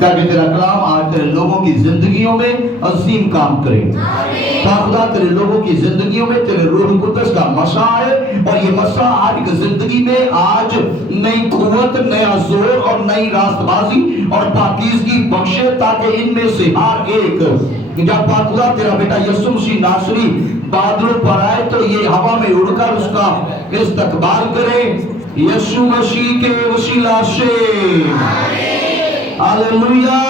تاکہ تیرا کلام آج تیرے لوگوں کی زندگیوں میں عظیم کام کرے. خدا تیرے لوگوں کی زندگیوں میں تیرے روح القدس کا مسا ہے، اور یہ مسا آج کی زندگی میں آج نئی قوت، نیا زور اور نئی راست بازی اور پاکیزگی بخشے، تاکہ ان میں سے ہر ایک جب خدا تیرا بیٹا یسوع مسیح ناصری بادلوں پر آئے تو یہ ہوا میں اڑ کر اس کا استقبال کرے یسوع مسیح کے وسیلہ سے. ہاللویا.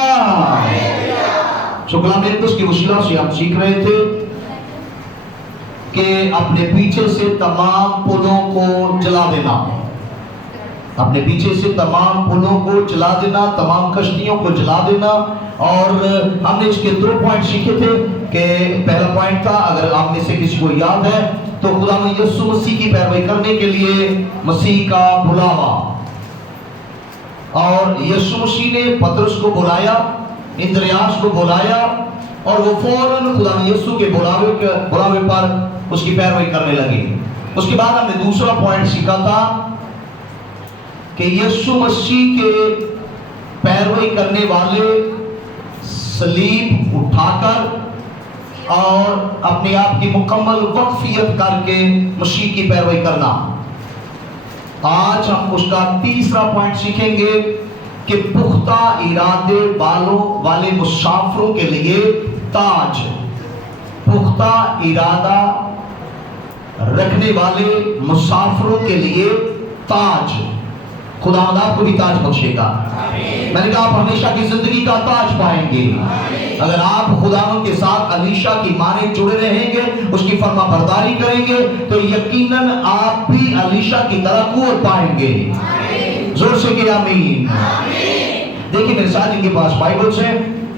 کلام اقدس کی وسیلہ سے ہم سیکھ رہے تھے کہ اپنے پیچھے سے تمام پلوں کو جلا دینا، اپنے پیچھے سے تمام پلوں کو جلا دینا، تمام کشتیوں کو جلا دینا. اور ہم نے اس کے 2 پوائنٹ سیکھے تھے کہ پہلا پوائنٹ تھا، اگر آپ میں سے کسی کو یاد ہے تو خدا یسوع مسیح کی پیروی کرنے کے لیے مسیح کا بلاوا. اور یسوع مسیح نے پطرس کو بلایا، اندریاس کو بلایا، اور وہ فوراً خدا یسوع کے بلاوے پر اس کی پیروی کرنے لگے. اس کے بعد ہم نے دوسرا پوائنٹ سیکھا تھا کہ یسوع مسیح کے پیروی کرنے والے صلیب اٹھا کر اور اپنے آپ کی مکمل وقفیت کر کے مسیح کی پیروی کرنا. آج ہم اس کا تیسرا پوائنٹ سیکھیں گے کہ پختہ ارادے والے مسافروں کے لیے تاج. پختہ ارادہ رکھنے والے مسافروں کے لیے تاج. خدا آپ کو بھی تاج بخشے گا. میں نے کہا آپ ہمیشہ کی زندگی کا تاج پائیں گے اگر آپ خداوند کے ساتھ علیشہ کی مانند جڑے رہیں گے، اس کی فرما برداری کریں گے، تو یقیناً آپ بھی علیشہ کی طرح قوت پائیں گے. زور سے کہ آمین. دیکھیں میرے ساتھ ان کے پاس بائبل سے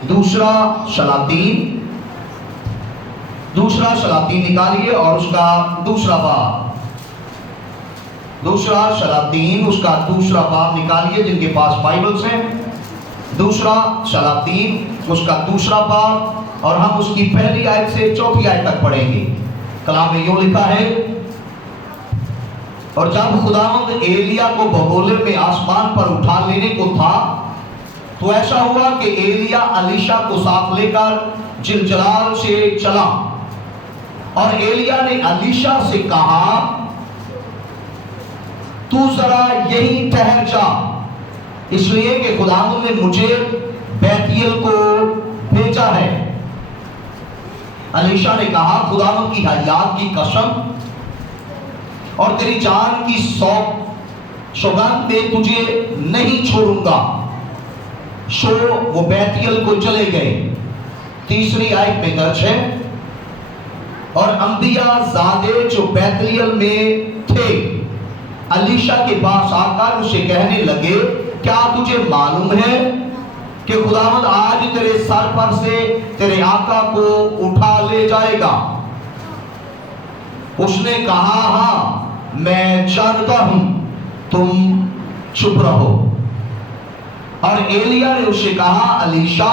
دوسرا شلاطین نکالیے اور اس کا دوسرا باب. دوسرا شلاطین اس کا دوسرا باب نکالیے جن کے پاس بائبل سے. دوسرا شلاطین اس کا دوسرا باب، اور ہم اس کی پہلی آیت سے چوتھی آیت تک پڑھیں گے. کلام میں یوں لکھا ہے، اور جب خداوند ایلیا کو بگولے میں آسمان پر اٹھا لینے کو تھا تو ایسا ہوا کہ ایلیا علیشہ کو ساتھ لے کر جلجلال سے چلا. اور ایلیا نے علیشہ سے کہا تو ذرا یہی ٹھہر جا، اس لیے کہ خداوند نے مجھے بیتیل کو بھیجا ہے. علیشہ نے کہا خداوند کی حیات کی قسم اور تیری جان کی سوگند میں تجھے نہیں چھوڑوں گا. سو وہ بیتیل کو چلے گئے. تیسری آیت میں درج ہے، اور انبیاء زادے جو بیتلیل میں تھے علیشہ کے پاس آ کر اسے کہنے لگے، کیا تجھے معلوم ہے کہ خداوند آج تیرے سر پر سے تیرے آقا کو اٹھا لے جائے گا؟ اس نے کہا ہاں میں جانتا ہوں، تم چپ رہو. اور ایلیا نے اسے کہا علیشہ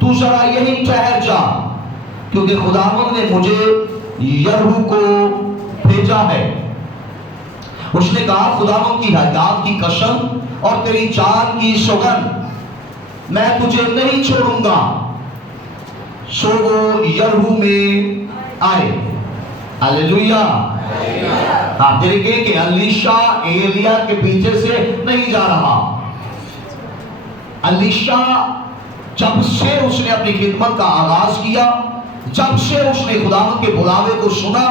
تو ذرا یہی ٹھہر جا، کیونکہ خداوند نے مجھے یرہو کو بھیجا ہے. اس نے کہا خداوند کی حیات کی قسم اور تیری جان کی سوگند میں تجھے نہیں چھوڑوں گا. سو وہ یرہو میں آئے. ہاللویا. آپ دیکھیں کہ علیشہ ایلیا کے پیچھے سے نہیں جا رہا. علیشہ جب سے اس نے اپنی خدمت کا آغاز کیا، جب سے اس نے خداوند کے بلاوے کو سنا،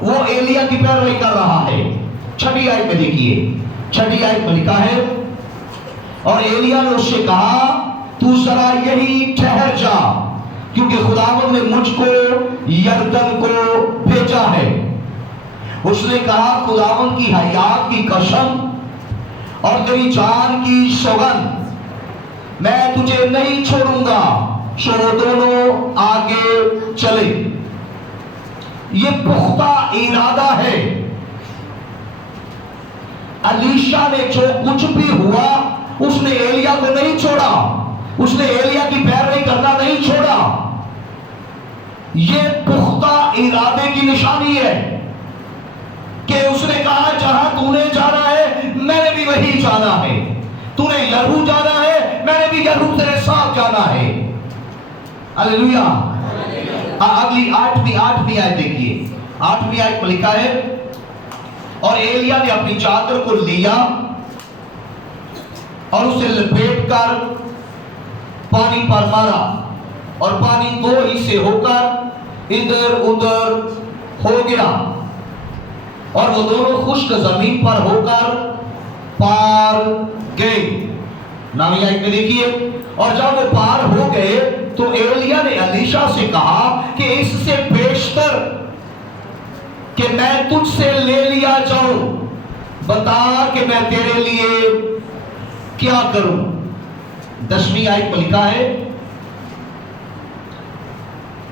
وہ ایلیا کی پیروی کر رہا ہے. چھٹی آیت میں دیکھیے، چھٹی آیت میں لکھا ہے، اور ایلیا نے اس سے کہا تو ذرا یہی ٹھہر جا، کیونکہ خداوند نے مجھ کو یردن کو بھیجا ہے. اس نے کہا خداوند کی حیات کی قسم اور تیری جان کی سوگند میں تجھے نہیں چھوڑوں گا. سو دونوں آگے چلے. یہ پختہ ارادہ ہے. علیشہ نے جو کچھ بھی ہوا اس نے ایلیا کو نہیں چھوڑا، اس نے ایلیا کی پیروی کرنا نہیں چھوڑا. یہ پختہ ارادے کی نشانی ہے کہ اس نے کہا جہاں تو نے جانا ہے میں نے بھی وہی جانا ہے، تو نے یرہو جانا ہے میں نے بھی रूप तेरे साथ जाना है। हालेलुया। अगली आठवीं आयत देखिए, 8वीं आयत में लिखा है, और एलिया ने अपनी चादर को लिया और उसे लपेट कर पानी पर मारा, और पानी दो हिस्से होकर इधर उधर हो गया, और वो दोनों खुश्क जमीन पर होकर पार गए। 9वीं आयत में देखिए, और जब वो पार हो गए तो एलिया ने एलीशा से कहा कि इससे बेशतर कि मैं तुझसे ले लिया जाऊं, बता कि मैं तेरे लिए क्या करूं। 10वीं आयत में लिखा है,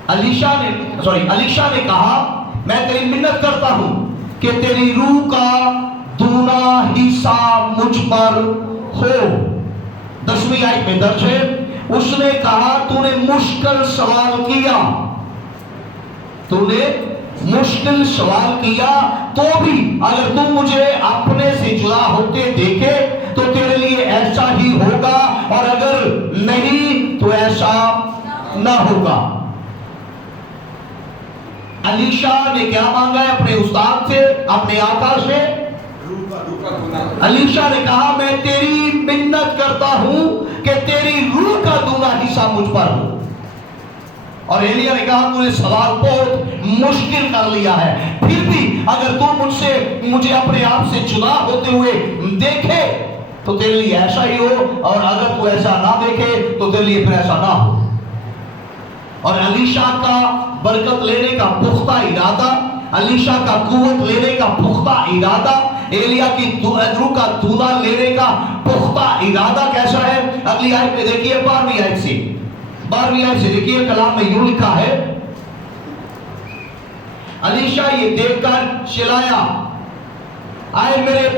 अलीशा ने कहा, मैं तेरी मिन्नत करता हूं कि तेरी रूह का दूना हिस्सा मुझ पर हो। 10वीं आयत में दर्ज है, उसने कहा, तूने मुश्किल सवाल किया, तूने मुश्किल सवाल किया, तो भी अगर तू मुझे अपने से जुदा होते देखे तो तेरे लिए ऐसा ही होगा, और अगर नहीं तो ऐसा ना होगा। अलीशा ने क्या मांगा है अपने उस्ताद से, अपने आका से? अलीशा ने कहा, मैं तेरी मिन्नत करता हूं कि तेरी रूह का दूना हिस्सा मुझ पर हो। और एलिया ने कहा, तूने सवाल बहुत मुश्किल कर लिया है, फिर भी अगर तू मुझे अपने आप से जुदा होते हुए देखे तो तेरे लिए ऐसा ही हो, और अगर तू ऐसा ना देखे तो तेरे लिए फिर ऐसा ना हो। और अलीशा का बरकत लेने का पुख्ता इरादा, अलीशा का कुव्वत लेने का पुख्ता इरादा, एलिया की रूह का दूना लेने का पुख्ता इरादा कैसा है? अगली आयत में देखिए, 12वीं आयत से देखिए, कलाम में यूं लिखा है, अलीशा ये देखकर चिल्लाया, आए मेरे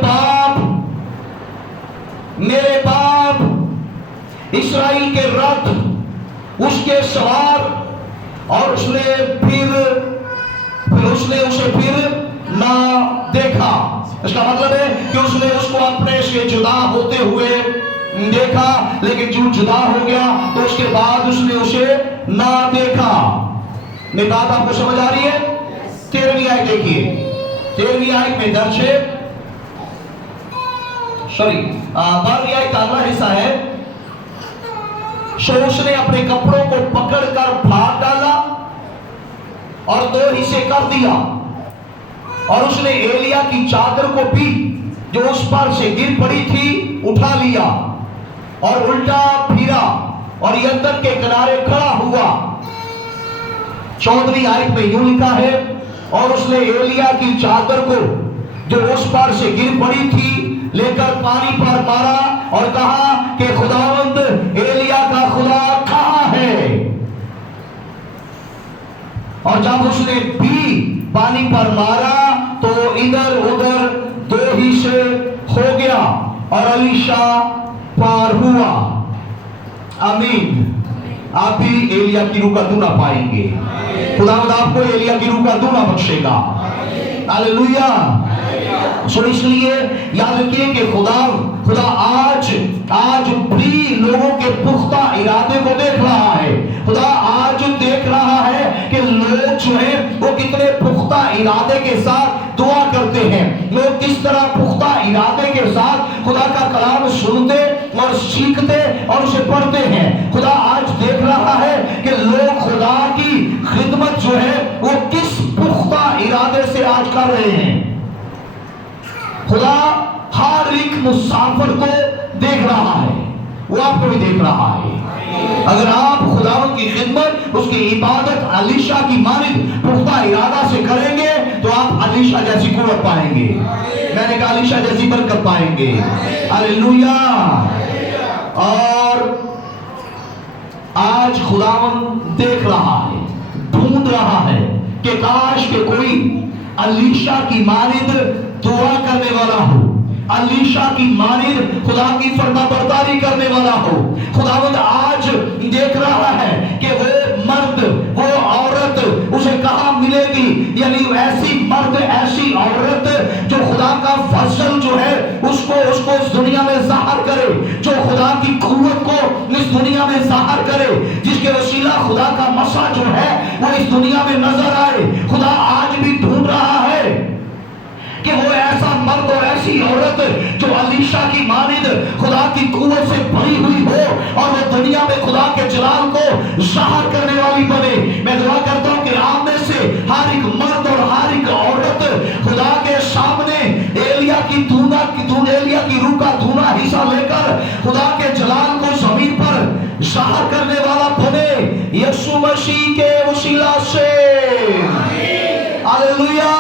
बाप, इस्राएल के रथ, उसके सवार, और उसने उसे फिर ना देखा। इसका मतलब है कि उसने उसको अपने से जुदा होते हुए देखा, लेकिन जो जुदा हो गया तो उसके बाद उसने उसे ना देखा। मेरी बात आपको समझ आ रही है? 13वीं आयत देखिए, 13वीं आयत में दर्ज है, 12वीं आयत का अगला हिस्सा है, सो उसने अपने कपड़ों को पकड़कर फाड़ डाला और दो हिस्से कर दिया, और उसने एलिया की चादर को भी जो उस पर से गिर पड़ी थी उठा लिया, और उल्टा फिरा और यरदन के किनारे खड़ा हुआ। 14वीं आयत में यूं लिखा है, और उसने एलिया की चादर को जो उस पर से गिर पड़ी थी लेकर पानी पर मारा और कहा कि खुदावंद एलिया का खुदा कहां है? और जब उसने भी पानी पर मारा तो इधर उधर दो हिस्से हो गया और अलीशा पार हुआ। आमीन। आप भी एलिया की रूह का दूना पाएंगे। खुदावंद आपको एलिया की रूह का दूना बख्शेगा। हालेलुया। सो इसलिए याद रखिए कि खुदा आज भी लोगों के पुख्ता इरादे को देख रहा है। खुदा आज देख रहा है कि लोग जो है वो कितने पुख्ता इरादे के साथ दुआ करते हैं, लोग किस तरह पुख्ता इरादे के साथ खुदा का कलाम सुनते और सीखते और उसे पढ़ते हैं। खुदा आज देख रहा है कि लोग खुदा की खिदमत जो है वो किस पुख्ता इरादे से आज कर रहे हैं। खुदा हर एक मुसाफिर को देख रहा है, वो आपको भी देख रहा है। अगर आप खुदावंद की खिदमत, उसकी इबादत अलीशा की मानिंद पुख्ता इरादा से करेंगे तो आप अलीशा जैसी कुव्वत पाएंगे। मैंने कहा अलीशा जैसी बरकत पाएंगे। हालेलुया। और आज खुदावंद देख रहा है, ढूंढ रहा है कि काश के कोई अलीशा की मानिंद दुआ करने वाला हो, अलीशा की मानिंद खुदा की फरमाबरदारी करने वाला हो। खुदावंद आज देख रहा है कि वो मर्द, वो औरत उसे कहां मिलेगी, यानी ऐसी मर्द, ऐसी औरत जो खुदा का फजल जो है उसको इस दुनिया में ज़ाहिर करे, जो खुदा की कुव्वत को इस इस दुनिया में ज़ाहिर करे, जिसके वसीला खुदा का मसा जो है वो इस दुनिया में नजर आए। खुदा आज भी ढूंढ रहा है कि वो ऐसा मर्द और ऐसी औरत जो अलीशा की मानिद खुदा की कुव्वत से भरी हुई हो और वो दुनिया में खुदा के जलाल को ज़ाहिर करने वाली बने। मैं दुआ करता हूँ कि आप में से हर एक मर्द और हर एक औरत खुदा के सामने एलिया की रूह का धूना हिस्सा लेकर खुदा के जलाल को जमीन पर ज़ाहिर करने वाला बने, यीशु मसीह के वसीला से। हालेलुया।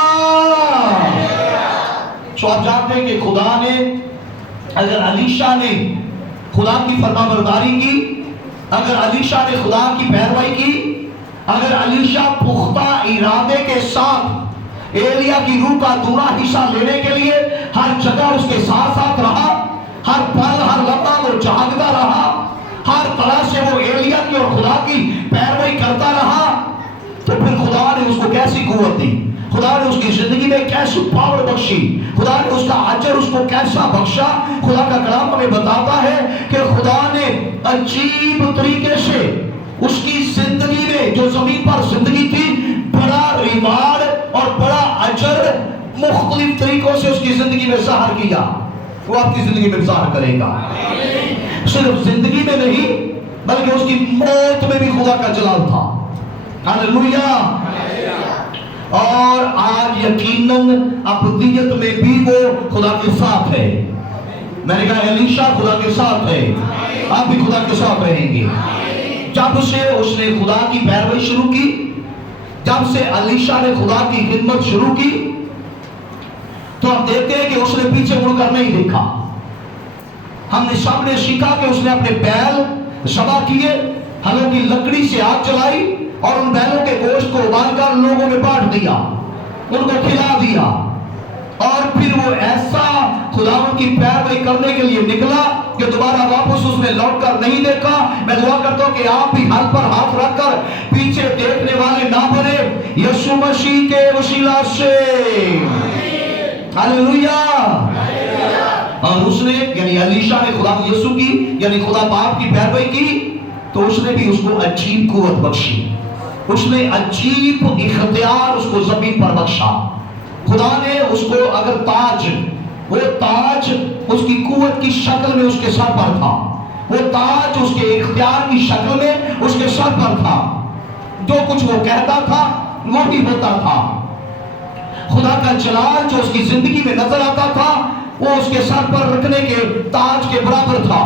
तो आप जानते हैं कि खुदा ने, अगर अलीशा ने खुदा की फरमाबरदारी की, अगर अलीशा ने खुदा की पैरवी की, अगर अलीशा पुख्ता इरादे के साथ एलिया की रूह का दूना हिस्सा लेने के लिए हर जगह उसके साथ साथ रहा, हर पल हर लम्हा वो जागता रहा, हर तरह से वो एलिया की और खुदा की पैरवी करता रहा, तो फिर खुदा ने उसको कैसी कुव्वत दी, खुदा ने उसकी जिंदगी में कैसी पावर बख्शी, खुदा ने उसका अजर उसको कैसा बख्शा। खुदा का कलाम हमें बताता है कि खुदा ने अजीब तरीके से उसकी जिंदगी में, जो जमीन पर जिंदगी थी, बड़ा रिवार्ड और बड़ा अजर मुख्तलिफ तरीकों से उसकी जिंदगी में ज़ाहिर किया। वो आपकी जिंदगी में ज़ाहिर करेगा, सिर्फ जिंदगी में नहीं बल्कि उसकी मौत में भी खुदा का जलाल था। हालेलुया। और आज यकीनन अब्दियत में भी वो खुदा के साथ है। मैंने कहा एलीशा खुदा के साथ है, आप भी खुदा के साथ रहेंगे। जब से उसने खुदा की पैरवी शुरू की, जब से अलीशा ने खुदा की खिदमत शुरू की, तो हम देखते हैं कि उसने पीछे मुड़कर नहीं देखा। हमने सबने सीखा कि उसने अपने बैल ज़बह किए, हलों की लकड़ी से आग जलाई और उन बैलों के गोश्त को उबालकर लोगों में बांट दिया, उनको खिला दिया, और फिर वो ऐसा खुदावंद की पैरवी करने के लिए निकला कि दोबारा वापस उसने लौट कर नहीं देखा। मैं दुआ करता हूँ कि आप भी हाथ पर हाथ रखकर पीछे देखने वाले ना बने, यीशु मसीह के वसीला से। हालेलुया। और उसने यानी अलीशा ने खुदा यीशु की यानी खुदा बाप की पैरवी की, तो उसने भी उसको अजीब कुव्वत बख्शी, उसने अजीब इख्तियार उसको जमीन पर बख्शा। खुदा ने उसको अगर ताज, वो ताज उसकी कुव्वत की शक्ल में उसके सर पर था, वो ताज उसके इख्तियार की शक्ल में उसके सर पर था। जो कुछ वो कहता था वो ही होता था। खुदा का जलाल जो उसकी जिंदगी में नजर आता था वो उसके सर पर रखने के ताज के बराबर था।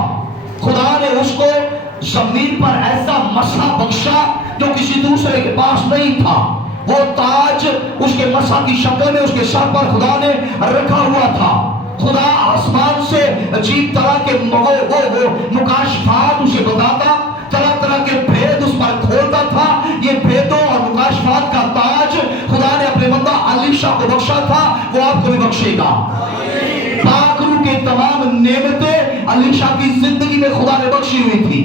खुदा ने उसको जमीन पर ऐसा मसा बख्शा जो किसी दूसरे के पास नहीं था। वो ताज उसके मसा की शक्ल में उसके सर पर खुदा ने रखा हुआ था। खुदा आसमान से अजीब तरह के वो मुकाशफात उसे बताता, तरह तरह के भेद उस पर खोलता था। ये भेदों और मुकाशफात का ताज खुदा ने अपने बंदा अलीशा को बख्शा था, वो आपको भी बख्शेगा। पाक रूह के तमाम नेमतें अलीशा की जिंदगी में खुदा ने बख्शी हुई थी।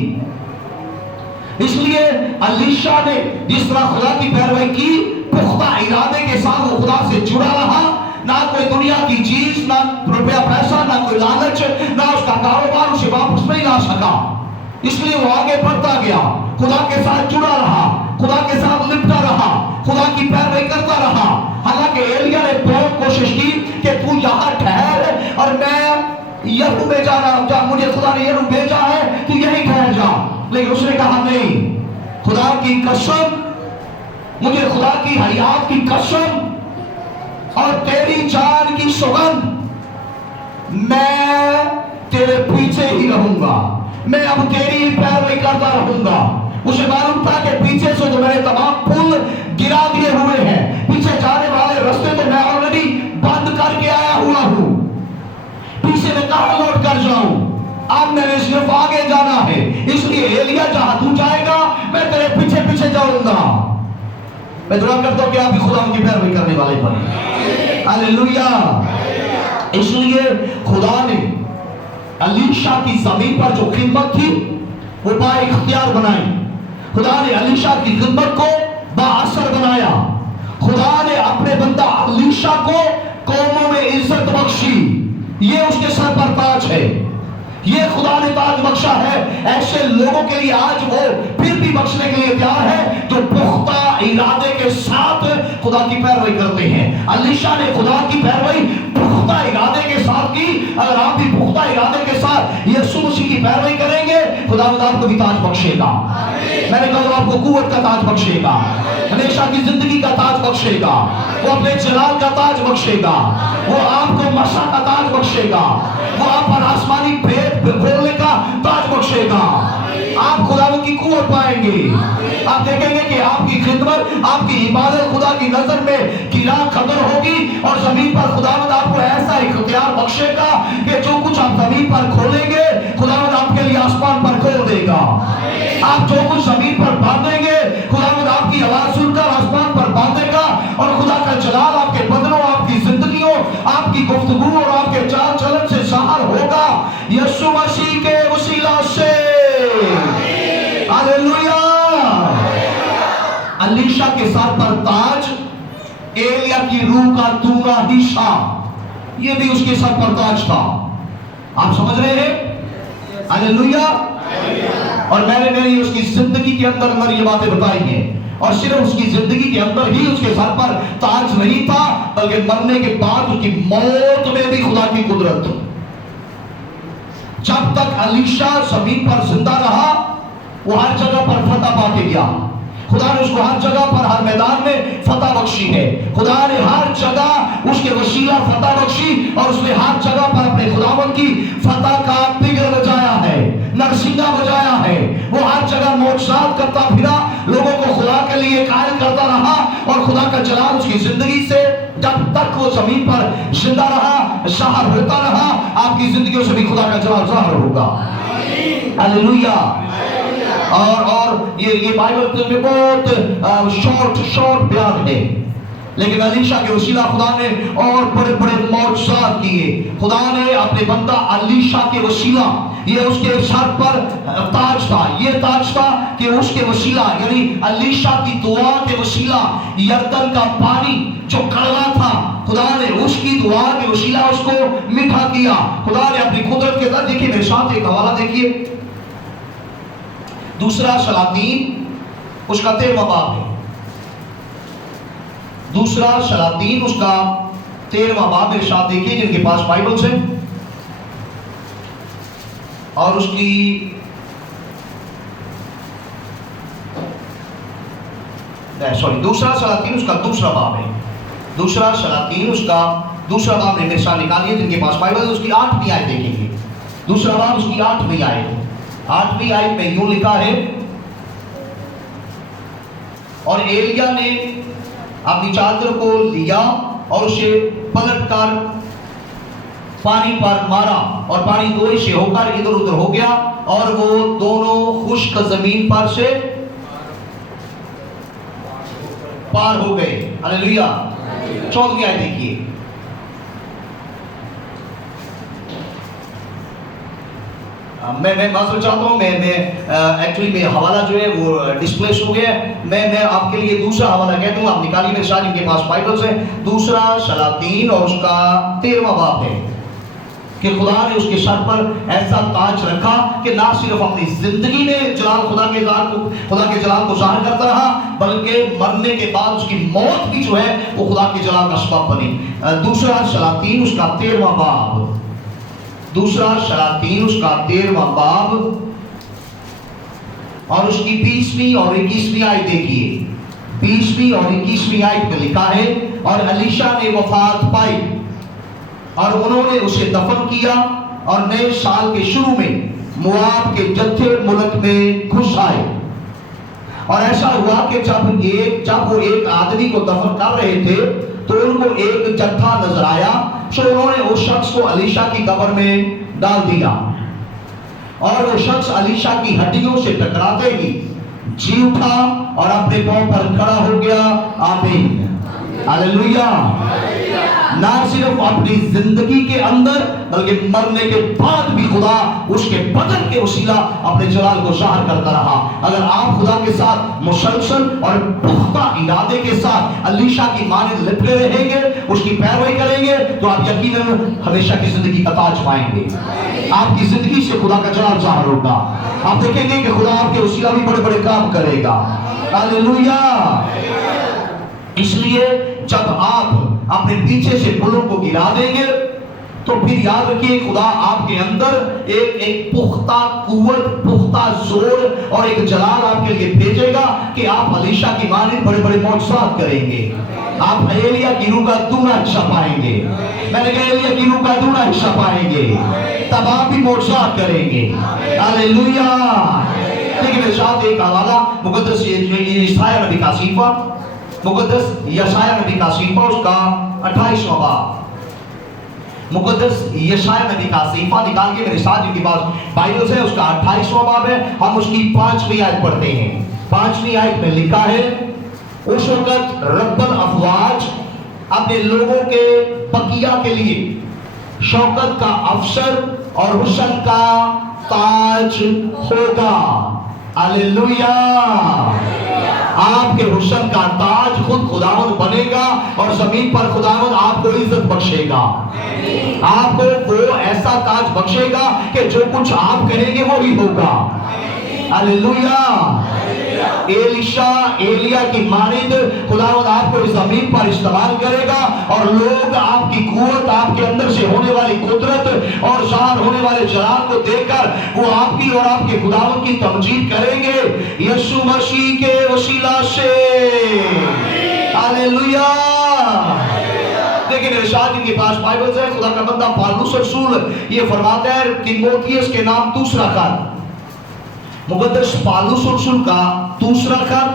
इसलिए अलीशा ने जिस तरह खुदा की पैरवी की, पुख्ता इरादे के साथ वो खुदा से जुड़ा रहा। ना कोई दुनिया की चीज, ना रुपया पैसा, ना कोई लालच, ना उसका कारोबार उसे वापस नहीं ला सका। इसलिए वो आगे बढ़ता गया, खुदा के साथ जुड़ा रहा, खुदा के साथ लिपटा रहा, खुदा की पैरवी करता रहा। हालांकि एलिया ने बहुत कोशिश की कि तू यहाँ ठहर और मैं यहू में जा रहा हूं, मुझे खुदा ने यहू भेजा है, तू यहीं ठहर जा। लेकिन उसने कहा नहीं, खुदा की कसम, मुझे खुदा की हयात की कसम और तेरी जान की सौगंध, मैं तेरे पीछे ही रहूंगा, मैं अब तेरी पैरवी करता रहूंगा। उसे मालूम था कि पीछे से जो मैंने तमाम पुल गिरा दिए हुए हैं, पीछे जाने वाले रास्ते तो मैं ऑलरेडी बंद करके आया हुआ हूं, पीछे मैं कहां लौट कर जाऊं, अब मैंने सिर्फ आगे जाना है। इसलिए एलिया जहां तू जाएगा मैं तेरे पीछे पीछे जाऊंगा। मैं दुआ करता हूं कि आप भी खुदा की पैरवी करने वाले बने। हालेलुया। इसलिए खुदा ने अलीशा की जमीन पर जो खिदमत थी वो बाइख्तियार बनाई। खुदा ने अलीशा की खिदमत को बाअसर बनाया। खुदा ने अपने बंदा अलीशा को कौमों में इज्जत बख्शी। ये उसके सर पर ताज है, یہ خدا نے تاج بخشا ہے ایسے لوگوں کے لیے آج وہ پھر بھی بخشنے کے لیے تیار ہے جو پختہ ارادے کے ساتھ خدا کی پیروی کرتے ہیں. الیشا نے خدا کی پیروی پختہ ارادے کے ساتھ کی. اگر آپ بھی پختہ ارادے کے ساتھ یسوع مسیح کی پیروی کریں گے خدا آپ کو بھی تاج بخشے گا. میں نے کہا آپ کو قوت کا تاج بخشے گا, ہمیشہ کی زندگی کا تاج بخشے گا, وہ اپنے جلال کا تاج بخشے گا, وہ آپ کو مسا کا تاج بخشے گا, وہ آپ پر آسمانی بھیت کھولنے کا تاج بخشے گا. آپ خدا کی قوت پائیں گے. آپ دیکھیں گے کہ آپ کی خدمت, آپ کی عبادت خدا کی نظر میں گرا قدر ہوگی, اور زمین پر خداوند آپ کو ایسا اختیار بخشے گا کہ جو کچھ آپ زمین پر کھولیں گے خداوند آپ کے لیے آسمان پر کھول دے گا. آپ جو کچھ زمین پر باندھیں گے خداوند آپ کی آواز سن کر آسمان پر باندھے گا, اور خدا کا جلال آپ کے بدنوں, آپ کی زندگیوں, آپ کی گفتگو اور آپ کے چال چلن سے ظاہر ہوگا یسوع مسیح کے وسیلہ سے. ہاللویا. الیشا کے سر پر تاج, ایلیا کی روح کا دوسرا حصہ, یہ بھی اس کے سر پر تاج تھا. آپ سمجھ رہے ہیں؟ ہاللویا. اور میں نے میری اس کی زندگی کے اندر یہ باتیں بتائی ہیں, اور صرف اس کی زندگی کے اندر ہی اس کے سر پر تاج نہیں تھا بلکہ مرنے کے بعد اس کی موت میں بھی خدا کی قدرت. جب تک الیشا زمین پر زندہ رہا وہ ہر جگہ پر فتح پا کے گیا. خدا نے اس کو ہر جگہ پر, ہر میدان میں فتح بخشی ہے. خدا نے ہر جگہ اس کے وسیلہ فتح بخشی, اور اس نے ہر جگہ پر اپنے خداوند کی فتح کا بگل بجایا ہے, نرسنگا بجایا ہے. وہ ہر جگہ معجزات کرتا پھرا, لوگوں کو خدا کے لیے قائل کرتا رہا, اور خدا کا جلال اس کی زندگی سے جب تک وہ زمین پر زندہ رہا ظاہر ہوتا رہا. آپ کی زندگیوں سے بھی خدا کا جلال ظاہر ہوگا. ہاللویا. اور یہ بائبل میں بہت شارٹ بیان ہے, لیکن الیشا کے وسیلہ خدا نے اور بڑے بڑے معجزات کیے. خدا نے اپنے بندہ الیشا کے وسیلہ, یہ اس کے سر پر تاج تھا, یہ تاج تھا کہ اس کے وسیلہ یعنی الیشا کی دعا کے وسیلہ یردن کا پانی جو کڑوا تھا خدا نے اس کی دعا کے وسیلہ اس کو میٹھا کیا. خدا نے اپنی قدرت کے ساتھ, دیکھیے میرے ساتھ ایک حوالہ دیکھیے, دوسرا سلاطین اس کا 13واں باب ہے. دوسرا سلاطین اس کا 13واں باب میرے ساتھ دیکھیے جن کے پاس بائبلز ہیں, اور اس کی دوسرا سلاطین اس کا دوسرا باب ہے. دوسرا سلاطین اس کا دوسرا باب میرے ساتھ نکالیے جن کے پاس بائبل, اس کی 8ویں آیت دیکھیں گے. دوسرا باب اس کی 8ویں آیت, 8ویں آیت میں یوں لکھا ہے, اور ایلیا نے اپنی چادر کو لیا اور اسے پلٹ کر پانی پر مارا, اور پانی دو حصے ہو کر ادھر ادھر ہو گیا, اور وہ دونوں خشک زمین پر سے پار ہو گئے. ہاللویا. 14ویں آیت دیکھیے. میں معذرت چاہتا ہوں, میں ایکچولی میں حوالہ جو ہے وہ ڈسپلیس ہو گیا. میں آپ کے لیے دوسرا حوالہ کہتا ہوں, آپ نکالیے میرے ساتھ جن کے پاس بائبلز ہیں. دوسرا سلاطین اور اس کا 13واں باب ہے کہ خدا نے اس کے سر پر ایسا تاج رکھا کہ نہ صرف اپنی زندگی میں جلال خدا کے جلال کو ظاہر کرتا رہا, بلکہ مرنے کے بعد اس کی موت بھی جو ہے وہ خدا کے جلال کا سبب بنی. دوسرا سلاطین اس کا 13واں باب, دوسرا سلاطین اس کا 13واں باب اور اس کی 20ویں اور 21ویں آیت دیکھیے. 20ویں اور 21ویں آیت میں لکھا ہے, اور الیشا نے وفات پائی اور انہوں نے اسے دفن کیا, اور نئے سال کے شروع میں مواب کے جتھے ملک میں گھس آئے. اور ایسا ہوا کہ جب وہ ایک آدمی کو دفن کر رہے تھے تو ان کو ایک جتھا نظر آیا, سو انہوں نے اس شخص کو الیشا کی قبر میں ڈال دیا, اور وہ شخص الیشا کی ہڈیوں سے ٹکراتے ہی جی اٹھا اور اپنے پاؤں پر کھڑا ہو گیا. آمین. ہاللویا. ना सिर्फ अपनी जिंदगी के अंदर बल्कि मरने के बाद भी खुदा उसके बदन के वसीला अपने जलाल को ज़ाहिर करता रहा। अगर आप खुदा के साथ मुसलसल और पुख्ता इरादे के साथ अलीशा की मानिंद लिपटे रहेंगे, उसकी पैरवी करेंगे, तो आप यकीनन हमेशा की जिंदगी का ताज पाएंगे। आपकी जिंदगी से खुदा का जलाल ज़ाहिर होगा। आप देखेंगे कि खुदा आपके वसीला भी बड़े बड़े काम करेगा। हालेलुया। इसलिए जब आप अपने पीछे से बुलों को गिरा देंगे तो फिर याद रखिए खुदा आपके अंदर एक पुख्ता कुव्वत, पुख्ता जोर और एक जलाल आपके लिए भेजेगा कि आप अलीशा की मानिंद बड़े बड़े मौजज़ात करेंगे। आप एलिया की रूह का दूना हिस्सा पाएंगे। मैंने कहा एलिया की रूह का दूना हिस्सा पाएंगे, तब आप भी मौजज़ात करेंगे। हालेलुया। लेकिन मेरे साथ एक हवाला मुकद्दस यशायाह नबी का सीफा, मुकद्दस यशायाह नबी का सीफा उसका 28वां बाब, मुकद्दस यशायाह नबी का सीफा निकाल के मेरे साथ जिनके पास बाइबल है उसका 28वां बाब है। हम उसकी 5वीं आयत पढ़ते हैं। 5वीं आयत में लिखा है, उस वक्त रब्बुल अफवाज अपने लोगों के बकिया के लिए शौकत का अफसर और हुस्न का ताज होगा। हालेलुया। आपके हुस्न का ताज खुद खुदावंद बनेगा और जमीन पर खुदावंद आपको इज्जत बख्शेगा। आपको वो ऐसा ताज बख्शेगा कि जो कुछ आप करेंगे वो ही होगा। हालेलुया। एलिशा, एलिया की मानिंद खुदावंद आपको इस जमीन पर इस्तेमाल करेगा और लोग आपकी कुव्वत, आपके अंदर से होने वाली कुदरत और ज़ाहिर होने वाले जलाल को देखकर वो आपकी और आपके खुदावंद की तमजीद करेंगे यीशु मसीह के वसीला से। हालेलुया। देखिए मेरे साथ जिनके पास बाइबल है, खुदा का बंदा पौलुस रसूल ये फरमाता है तीमुथियुस के नाम दूसरा खत, मुकद्दस पौलुस रसूल का दूसरा खत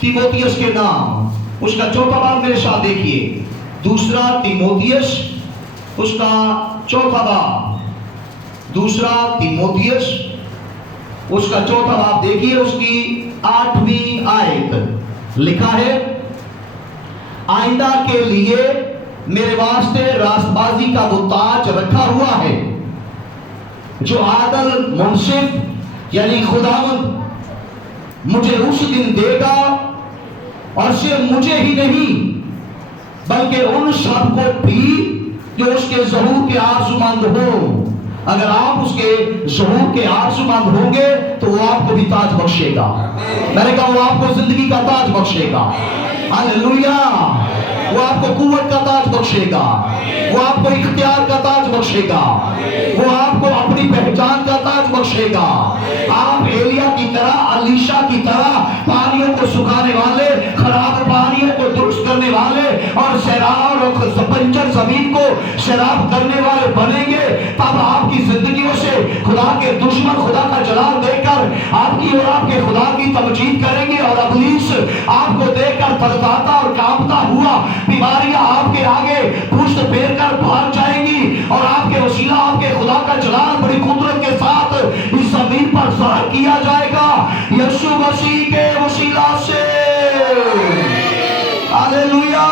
तीमुथियुस के नाम, उसका 4वां बाब मेरे साथ देखिए। दूसरा तीमुथियुस उसका 4वां बाब, दूसरा तीमुथियुस उसका 4वां बाब देखिए, उसकी 8वीं आयत लिखा है, आइंदा के लिए मेरे वास्ते रास्तबाजी का वो ताज रखा हुआ है जो आदल मुंसिफ यानी खुदावंद मुझे उस दिन देगा, और सिर्फ मुझे ही नहीं बल्कि उन सबको भी जो उसके ज़हूर के आरज़ूमंद हो। अगर आप उसके ज़हूर के आरज़ूमंद होंगे तो वो आपको भी ताज बख्शेगा। मैंने कहा वो आपको जिंदगी का ताज बख्शेगा। हालेलुया। वो आपको कुव्वत का ताज बख्शेगा, वो आपको इख्तियार का ताज बख्शेगा, वो आपको अपनी पहचान का ताज बख्शेगा। आप एलिया की तरह, अलीशा की तरह पानियों को सुखाने वाले, खराब पानियों को दुरुस्त करने वाले और सैराब और बंजर जमीन को सैराब करने वाले बनेंगे। तब आपकी जिंदगियों से खुदा के दुश्मन खुदा का जलाल देकर आपकी और आपके खुदा की तमजीद करेंगे और इब्लीस आपको देखकर थरथराता और कांपता हुआ बीमारियां आपके आगे पुष्ट फेर कर भाग जाएंगी और आपके वसीला आपके खुदा का जलाल बड़ी कुदरत के साथ इस जमीन पर ज़ाहिर किया जाएगा यीशु मसीह के वसीला से। हालेलुया।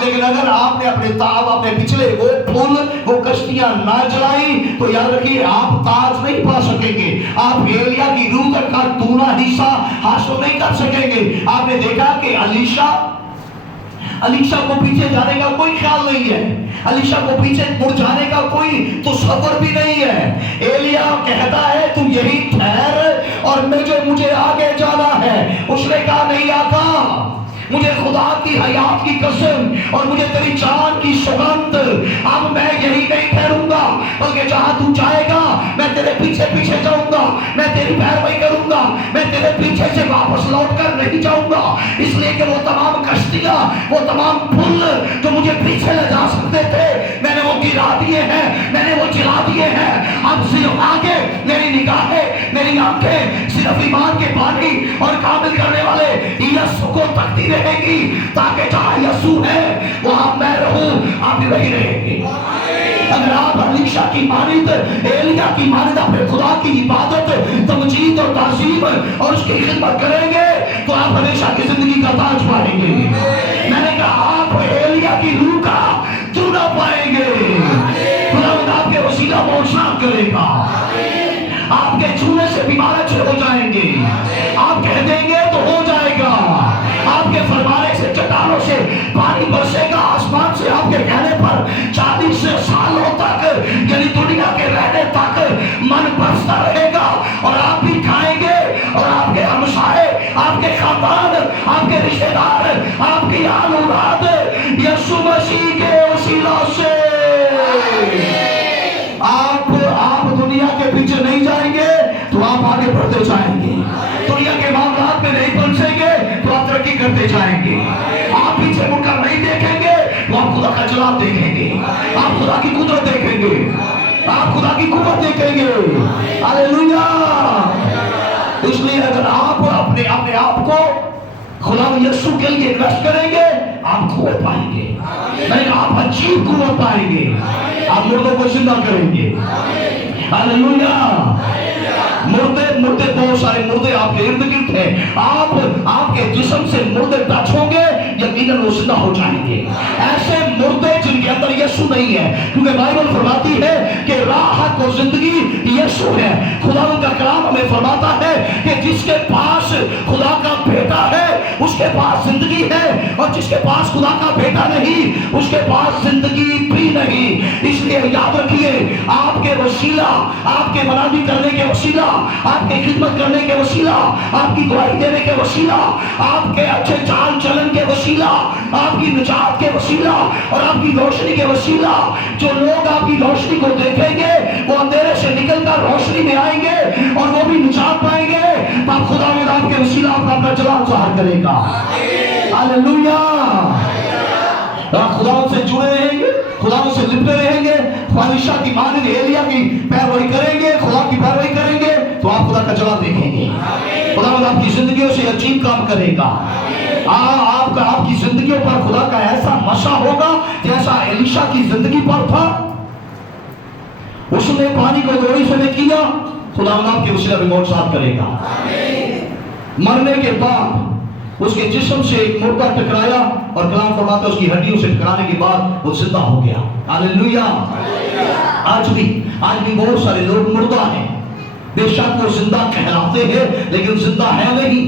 लेकिन अगर आपने अपने पिछले वो फूल, वो कश्तियां ना जलाई तो याद रखिए आप ताज नहीं पा सकेंगे। आप एलिया की रूह का दूना हिस्सा हासिल नहीं कर सकेंगे। आपने देखा कि अलीशा को पीछे जाने का कोई ख्याल नहीं है, अलीशा को पीछे मुड़ जाने का कोई तो सफर भी नहीं है। एलिया कहता है तू यही ठहर और मुझे आगे जाना है। उसने कहा नहीं आका, मुझे खुदा की हयात की कसम और मुझे तेरी जान की सुगंध, अब मैं यही नहीं ठहरूंगा बल्कि जहां तू जाएगा मैं तेरे पीछे पीछे जाऊंगा, मैं तेरी पैरवी करूंगा, मैं तेरे पीछे से वापस लौट कर नहीं जाऊंगा। इसलिए कि वो तमाम कश्तियां, वो तमाम पुल जो मुझे पीछे ले जा सकते थे मैंने वो गिरा दिए हैं, मैंने वो जला दिए हैं। अब सिर्फ आगे मेरी निगाहें, मेरी आंखें सिर्फ ईमान के पानी और काबिल करने वाले यीशु को तकती रहेगी, ताकि जहां यीशु है वहां मैं रहूं, आप भी वही रहेंगे। अगर आप अलीशा की मानिंद, एलिया की मानिंद अपने खुदा की इबादत, तमजीद और ताज़ीम और उसकी खिदमत करेंगे तो आप हमेशा की जिंदगी का ताज पाएंगे। मैंने कहा आप आप एलिया की रूह का छूना पाएंगे। खुदावंद आपके वसीला मौजूद करेगा। आपके छूने से बीमार अच्छे हो जाएंगे। आप कह देंगे तो हो जाएगा। आपके फरमाने से चट्टानों से पानी बरसेगा। आसमान से आपके कहने पर 40 सालों तक यानी दुनिया के रहने तक मन बरसता रहेगा और आप भी खाएंगे और आपके हमसाए, आपके खानदान, आपके रिश्तेदार, आपकी आल औलाद यीशु मसीह के वसीला से आप दुनिया के पीछे नहीं जाएंगे तो आप आगे बढ़ते जाएंगे। दुनिया के मामलात में नहीं पहुंचेंगे तो आप तरक्की करते जाएंगे। आप पीछे मुड़कर नहीं देखेंगे तो आप खुदा का जलाल देखेंगे। आप खुदा की कुदरत देखेंगे। आप खुदा की कुवत देखेंगे। हालेलुया। इसलिए अगर आप अपने आप को खुदा यीशु के लिए इन्वेस्ट करेंगे आप कुवत पाएंगे। नहीं आप अजीब कुवत पाएंगे। आप मुर्दों को जिंदा करेंगे। हालेलुया। मुर्दे बहुत सारे मुर्दे आपके इर्द गिर्द हैं। आपके जिस्म से मुर्दे टच होंगे यकीनन वो जिंदा हो जाएंगे। ऐसे मुर्दे जिनके अंदर यीशु नहीं है, क्योंकि बाइबल फरमाती है कि राह और जिंदगी यीशु है। खुदावंद का कलाम हमें फरमाता है कि जिसके पास खुदा का बेटा है उसके पास जिंदगी है और जिसके पास खुदा का बेटा नहीं उसके पास जिंदगी भी नहीं। इसलिए याद रखिए आपके वसीला, आपके मनादी करने के वसीला, आपके खिदमत करने के वसीला, आपकी गवाही देने के वसीला, आपके अच्छे चाल चलन के वसीला, आपकी निजात के वसीला और आपकी रोशनी के वसीला, जो लोग आपकी रोशनी को देखेंगे वो अंधेरे से निकलकर रोशनी में आएंगे और वो भी निजात पाएंगे। तब खुदावंद आपके वसीला अपना जलाल ज़ाहिर करेगा। हालेलुया। खुदावंद से जुड़े रहेंगे, खुदावंद से लिपटे रहेंगे, ख्वाहिशा की मानद एलिया की पैरवी करेंगे, खुदा की पैरवी करेंगे तो आप खुदा का जवाब देखेंगे। खुदावंद आपकी जिंदगियों से अजीब काम करेगा। आपकी जिंदगियों पर खुदा का ऐसा नशा होगा जैसा एलिशा की जिंदगी पर था। उसने पानी को दोरी से किया, खुदावंद आपके वसीला में मौत साफ करेगा। मरने के बाद उसके जिस्म से एक मुर्दा टकराया और कलाम फरमाता है उसकी हड्डियों से टकराने के बाद वो जिंदा हो गया। हालेलुया। आज भी बहुत सारे लोग मुर्दा हैं। बेशक वो जिंदा कहलाते हैं लेकिन जिंदा है नहीं।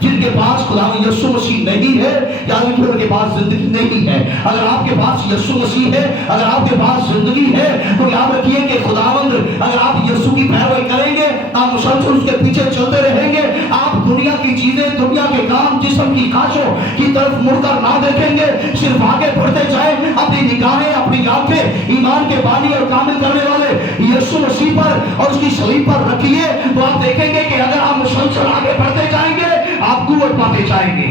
जिनके पास खुदा यीशु मसीह नहीं है या उनके पास जिंदगी नहीं है। अगर आपके पास यीशु मसीह है, अगर आपके पास जिंदगी है तो याद रखिए कि खुदावंद अगर आप यीशु की पैरवी करेंगे, आप मुसलसल उसके पीछे चलते रहेंगे, आप दुनिया की चीजें, दुनिया के काम, जिस्म की ख्वाहिशों की तरफ मुड़कर ना देखेंगे, सिर्फ आगे बढ़ते जाए। अपनी निगाहें, अपनी आंखें ईमान के बानी और कामिल करने वाले यीशु मसीह पर और उसकी सलीब पर रखिए तो आप देखेंगे कि अगर आप मुसलसल आगे बढ़ते जाएंगे आप कुव्वत पाते जाएंगे।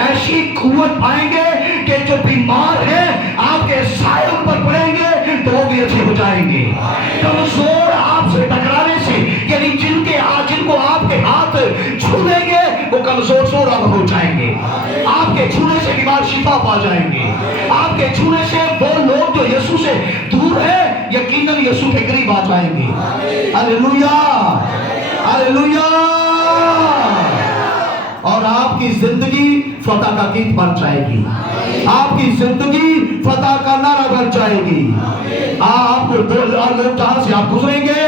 ऐसी कुव्वत पाएंगे कि जो बीमार है आपके साए उन पर पड़ेंगे तो वो भी अच्छे हो जाएंगे। कमजोर आपसे टकराने से यानी जिनको आपके हाथ छू लेंगे वो कमजोर अब हो जाएंगे। आपके छूने से बीमार शिफा पा जाएंगे। आपके छूने से वो लोग जो यीशु से दूर है यकीनन यीशु के करीब आ जाएंगे। हालेलुया। हालेलुया। और आपकी जिंदगी फतह का गीत बन जाएगी। आपकी जिंदगी फतह का नारा बन जाएगी। आपको लोग जहां से आप गुजरेंगे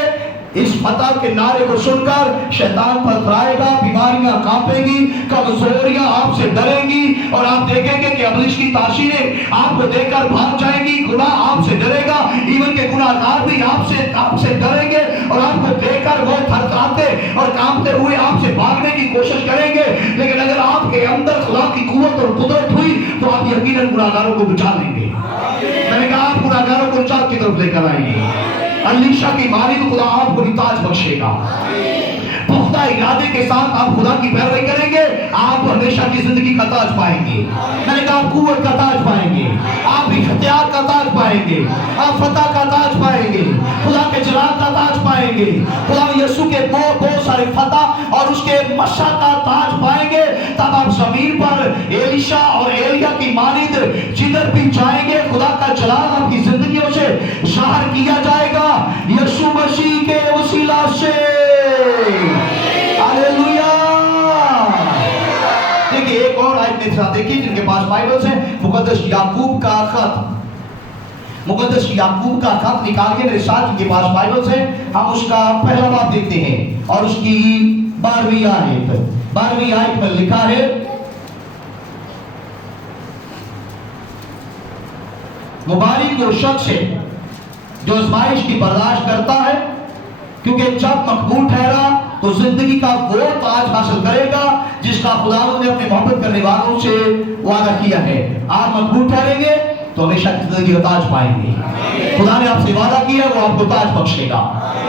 इस फतह के नारे को सुनकर शैतान पथराएगा, बीमारियां कांपेंगी, कमजोरियां आपसे डरेंगी और आप देखेंगे कि अबलिश की तासीरें आपको देखकर भाग जाएंगी। गुनाह आपसे डरेगा, इवन के गुनाहगार भी आपसे डरेंगे और आपको देखकर वो थरथराते और कांपते हुए आपसे भागने की कोशिश करेंगे। लेकिन अगर आपके अंदर खुदा की कुव्वत और कुदरत हुई तो आप यकीनन गुनाहगारों को बचा लेंगे। मैंने कहा आप गुनाहगारों को निजात की तरफ लेकर आएंगे। अलीशा की माली तो खुदा आपको ताज बख्शेगा। पुख्ता इरादे के साथ आप खुदा की पैरवी करेंगे, आप हमेशा की जिंदगी का ताज पाएंगे। मैंने कहा आप कुव्वत का ताज पाएंगे, आप इख्तियार का ताज पाएंगे, आप फतह का ताज पाएंगे, खुदा के जलाल का ताज पाएंगे, खुदा यीशु के बहुत सारे फतह और उसके मशा का ताज पाएंगे। तब आप जमीन पर एलिशा और एलिया की मानिद जिधर भी जाएंगे खुदा का जलाल आपकी जिंदगियों से ज़ाहिर किया जाएगा यीशु मसीह के वसीला से। हालेलुया। देखिए एक और आयत साथ देखिए जिनके पास बाइबल्स है, मुकद्दस याकूब का खत, मुकद्दस याकूब का खत निकालिए मेरे साथ। जिनके पास बाइबल्स है, हम उसका पहला बाब देखते हैं और उसकी 12वीं आयत में लिखा है, मुबारक वो शख्स है जो आज़माइश की बर्दाश्त करता है, क्योंकि जब मकबूल ठहरा तो जिंदगी का वो ताज हासिल करेगा जिसका खुदावंद ने अपने मोहब्बत करने वालों से वादा किया है। आप मकबूल ठहरेंगे तो हमेशा जिंदगी का ताज पाएंगे। खुदा ने आपसे वादा किया, वो आपको ताज बख्शेगा,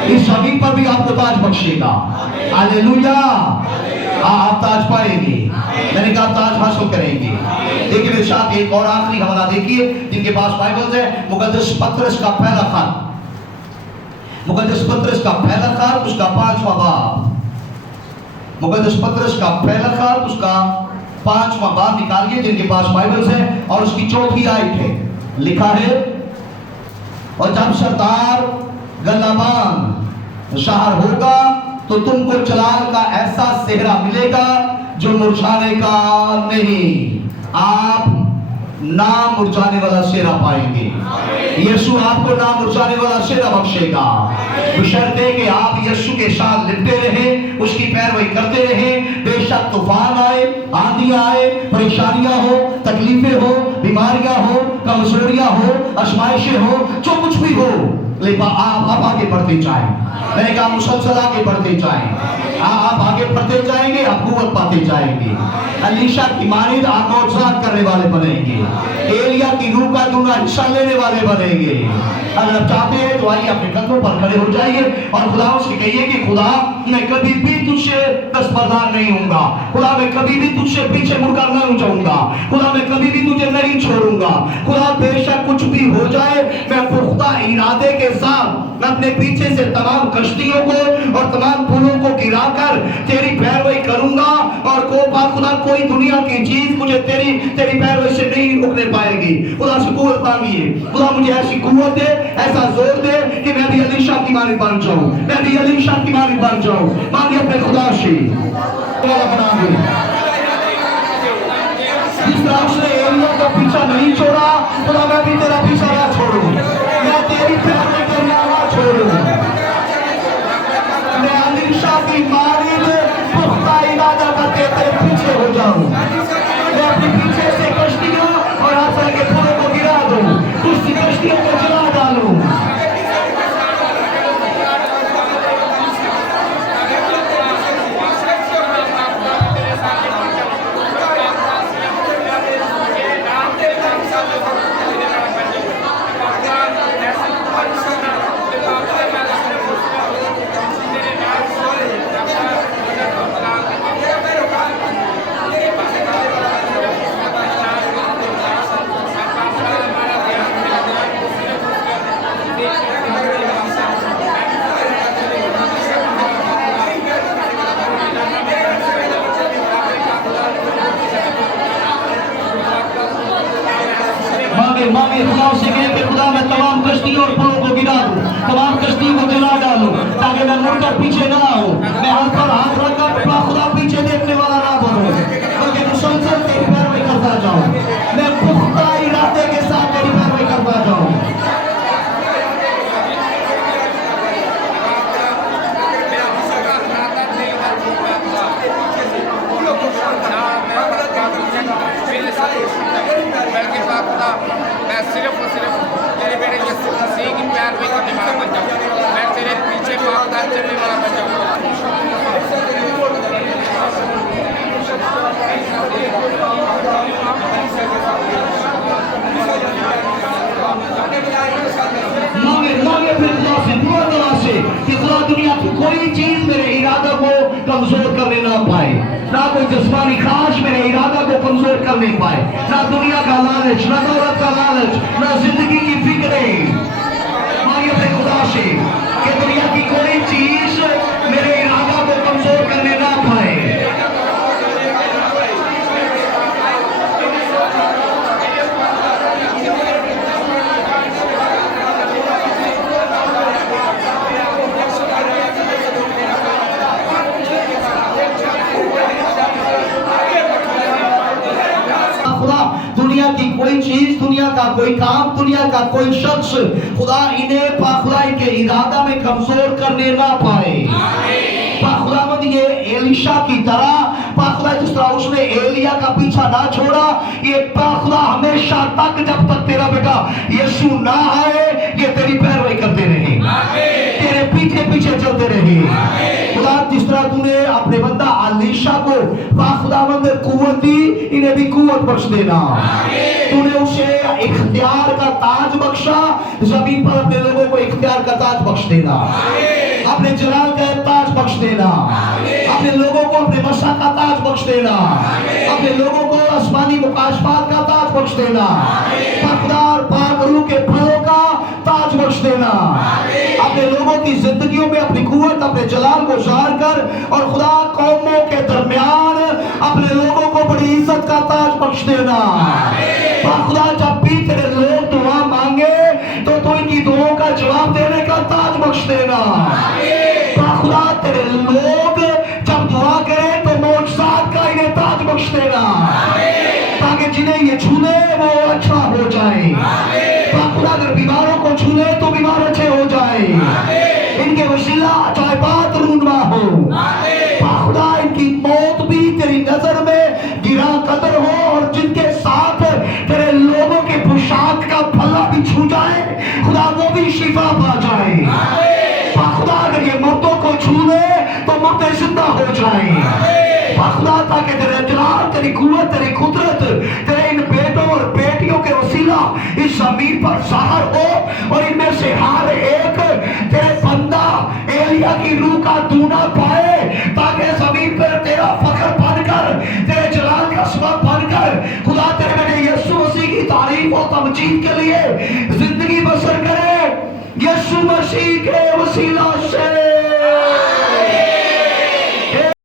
इस जमीन पर भी आपको ताज बख्शेगा। हालेलुया, आप ताज पाएंगे, मैंने कहा ताज हासिल करेंगे। देखिए मेरे साथ एक और आखिरी हवाला देखिए जिनके पास बाइबल्स है, मुकद्दस पत्रस का पहला खत, मुकद्दस पत्रस का पहला खत उसका 5वां बाब, मुकद्दस पत्रस का पहला खत उसका 5वां बाब निकालिए जिनके पास बाइबल्स है और उसकी 4थी आयत है, लिखा है, और जब सरदार गल्लाबान शहर होगा तो तुमको जलाल का ऐसा सेहरा मिलेगा जो मुरझाने का नहीं, आप ना मुरझाने वाला सेहरा पाएंगे। यीशु आपको ना मुरझाने वाला सेहरा बख्शेगा, बशर्ते कि आप यीशु के साथ लिपटे रहें, उसकी पैरवी करते रहें। बेशक तूफान आए, आंधियां आए, परेशानियां हो, तकलीफें हो, बीमारियां हो, कमजोरियां हो, आजमाइशें हो, जो कुछ भी हो, लेकिन आप आगे बढ़ते जाएं। मैंने कहा मुसलसल आगे बढ़ते जाएं, आप आगे बढ़ते जाएंगे, आप कुव्वत पाते जाएंगे। अलीशा की मानिंद आप मौजूद करने वाले बनेंगे, एलिया की रूह का दूना हिस्सा लेने वाले बनेंगे। अगर आप चाहते हैं तो आइए अपने कदमों पर खड़े हो जाइए और खुदा से कहिए कि खुदा मैं कभी भी तुझसे दस्तबरदार नहीं हूँगा, खुदा मैं कभी भी तुझसे पीछे मुड़कर नहीं जाऊंगा, खुदा मैं कभी भी तुझे नहीं छोड़ूंगा। खुदा बेशक कुछ भी हो जाए, मैं पुख्ता इरादे के साथ अपने पीछे से तमाम कश्तियों को और तमाम पुलों को गिराकर तेरी पैरवी करूंगा और खुदा कोई दुनिया की चीज मुझे तेरी पैरवी से नहीं रोकने पाएगी। खुदा से कुव्वत मांगिए, खुदा मुझे ऐसी कुव्वत दे, ऐसा जोर दे कि मैं भी अलीशा की मानिंद बन जाऊं, मैं भी अलीशा की मानिंद बन जाऊं। मांगिए अपने खुदा से, बना दे जिस तरह उसने एलिया का पीछा नहीं छोड़ा, खुदा मैं भी तेरा पीछा ना छोड़ूं, मैं तेरी पैरवी करना ना छोड़ूं, मैं अलीशा की मानिंद पुख्ता इरादा करके तेरे पीछे हो जाऊं, मैं अपने पीछे से कश्तियों और आसरा के पुलों को गिरा दूं, दूसरी कश्तियों को जला डालूं। मांगे खुदा से कहे कि खुदा मैं तमाम कश्तियों और पुलों को गिरा दूं, तमाम कश्तियों को जला डालूं, ताकि मैं मुड़कर पीछे ना आऊं, मैं हाथ पर हाथ रखकर खुदा पीछे देखने वाला ना बनूं, बल्कि मुसलसल तेरी पैरवी करता जाऊं, मैं पुख्ता इरादे के साथ तेरी पैरवी करता जाऊं। मैं सिर्फ और सिर्फ तेरे बेटे यीशु मसीह की पैरवी करने वाला बन जाऊँ, मैं तेरे पीछे पाकदार चलने वाला बन जाऊँ। मांगे फिर खुदा से, दुआ दुआ से कि खुदा दुनिया की कोई चीज मेरे इरादा को कमजोर करने ना पाए, ना कोई जिस्मानी ख्वाहिश मेरे इरादा को कमजोर कर नहीं पाए, ना दुनिया का लालच, ना दौलत का लालच, ना जिंदगी की फिक्रें। मांगे अपने खुदा से कि दुनिया की कोई चीज मेरे इरादा को कमजोर करने ना पाए। कोई चीज दुनिया का, कोई काम दुनिया का, कोई शख्स खुदा इन्हें पाखुदा इनके इरादा में कमजोर करने ना पाए। खुदावंद ये एलिशा की तरह खुदा जिस तरह उसने एलिया का पीछा ना छोड़ा, ये खुदा हमेशा तक जब तक तेरा बेटा यीशु ना आए ये तेरी पैरवी करते रहे, तेरे पीछे पीछे चलते रहे। खुदा जिस तरह तूने अपने बंदा एलिशा को खुदावंद कुव्वत दी, इन्हें भी कुव्वत बख्श देना। तूने उसे इख्तियार का ताज बख्शा, जमीन पर अपने लोगों को इख्तियार का ताज बख्श देना, अपने जलाल का ताज बख्श देना, अपने लोगों को अपने मशा का ताज बख्श देना, अपने लोगों को आसमानी मुकाशफात का ताज बख्श देना, पकदार पाक रूह के फलों का ताज बख्श देना। अपने लोगों की जिंदगियों में अपनी कुव्वत, अपने जलाल को ज़ाहिर कर और खुदा कौमों के दरमियान अपने लोगों को बड़ी इज्जत का ताज बख्श देना। खुदा जब भी तेरे लोग दुआ मांगे तो तू इनकी दुआओं का जवाब देने का ताज बख्श देना। खुदा तेरे लोग जब दुआ करें तो मौजज़ात का इन्हें ताज बख्श देना, ताकि जिन्हें ये छूने वो अच्छा हो जाए। खुदा अगर बीमारों को छूने तो बीमार अच्छे हो जाए, इनके वसीला अजायबात रूनमा हो। खुदा इनकी मौत भी तेरी नजर में गिरा कदर हो और जिनके साथ तेरे लोगों के पोशाक का फला भी छू जाए खुदा वो भी शिफा पा जाए। खुदा अगर ये मुर्दों को छू ले तो मुर्दे जिंदा हो जाए। खुदा ताकि तेरे जलाल, तेरी कुव्वत, तेरी कुदरत तेरे इन बेटों और बेटियों के वसीला इस जमीन पर ज़ाहिर हो और इनमें से हर एक तेरे बंदा एलिया की रूह का दूना पाए, ताकि जमीन पर तेरा फख्र बनकर, तेरे जलाल का सबब बनकर खुदा तेरे बेटे यीशु मसीह की तारीफ और तमजीद के लिए जिंदगी बसर करे। यीशु मसीह के वसीला से